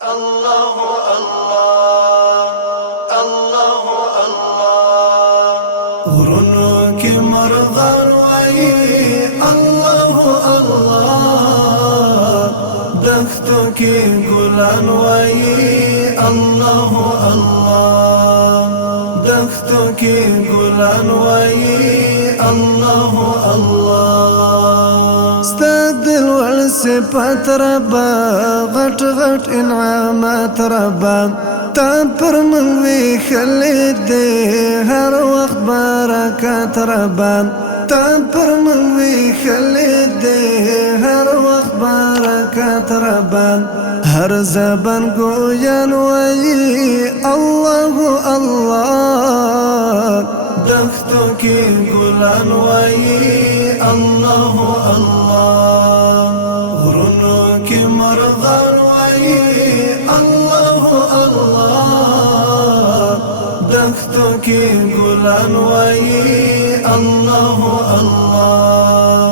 الله الله الله الله غرونو کې مرغان وایي الله الله دښتو کې ګلان وایي الله الله دښتو کې ګلان وایي الله الله ستدل والصفات ربا غټ غټ انعامات ربا تا پر من وی خلید دے هر وقت برکات ربا تا پر من وی خلید دے هر وقت برکات ربا هر زبان گویان وی الله الله دښتو کې ګلان وایي الله الله غرونو کې مرغان وایي الله الله دښتو کې ګلان وایي الله الله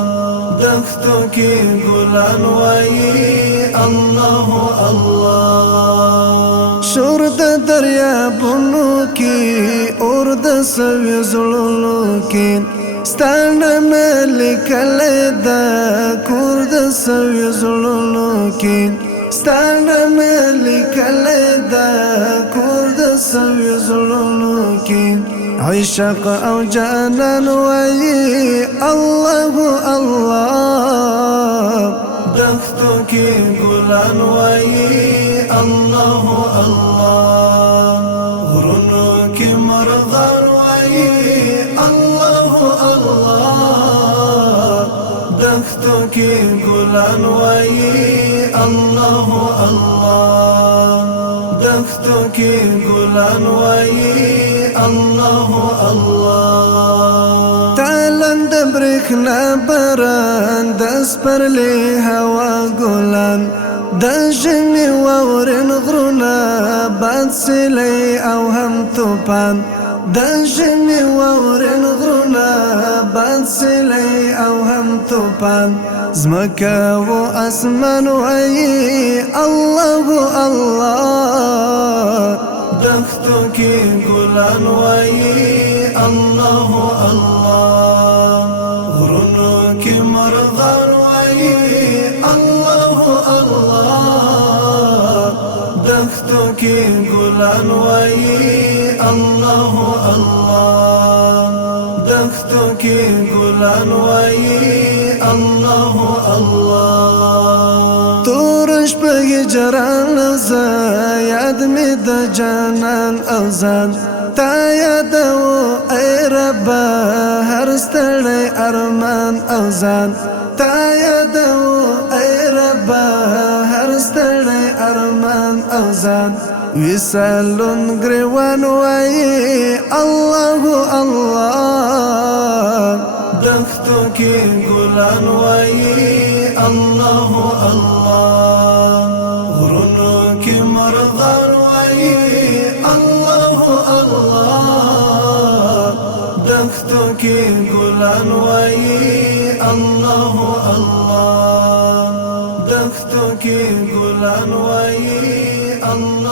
دښتو کې ګلان وایي الله الله شور د دریابونو کې اور د سوي زړونو کې ستانه لیکل د کور د سوي زړونو کې ستانه لیکل د کور د سوي زړونو کې عشق او جانان وایي الله الله دښتو کې ګلان وایي الله الله غرونو کې مرغان وایي الله الله دښتو کې ګلان وایي الله الله دښتو کې ګلان وایي الله الله تالند برېښنا باران د سپرلي هوا ګلان د ژمي واورین غرونه باد سیلۍ او هم توپان د ژمي واورین غرونه باد سیلۍ او هم توپان ځمکه و اسمان وایي الله الله دښتو کې ګلان وایي الله الله غرونو کې مرغان وایي الله الله دښتو کې ګلان وایي الله الله دښتو کې ګلان وایي الله الله تور شپه هجران زه یاد مې د جانان او ځان تا یادو ای ربا هر ستړی ارمان او ځان تا یادو ای ربا هر ستړی ارمان او ځان وصالون ګریوان وایي الله الله دښتو کې ګلان وایي الله الله غرونو کې مرغان وایي الله الله دښتو کې ګلان وایي الله الله دښتو کې ګلان وایي الله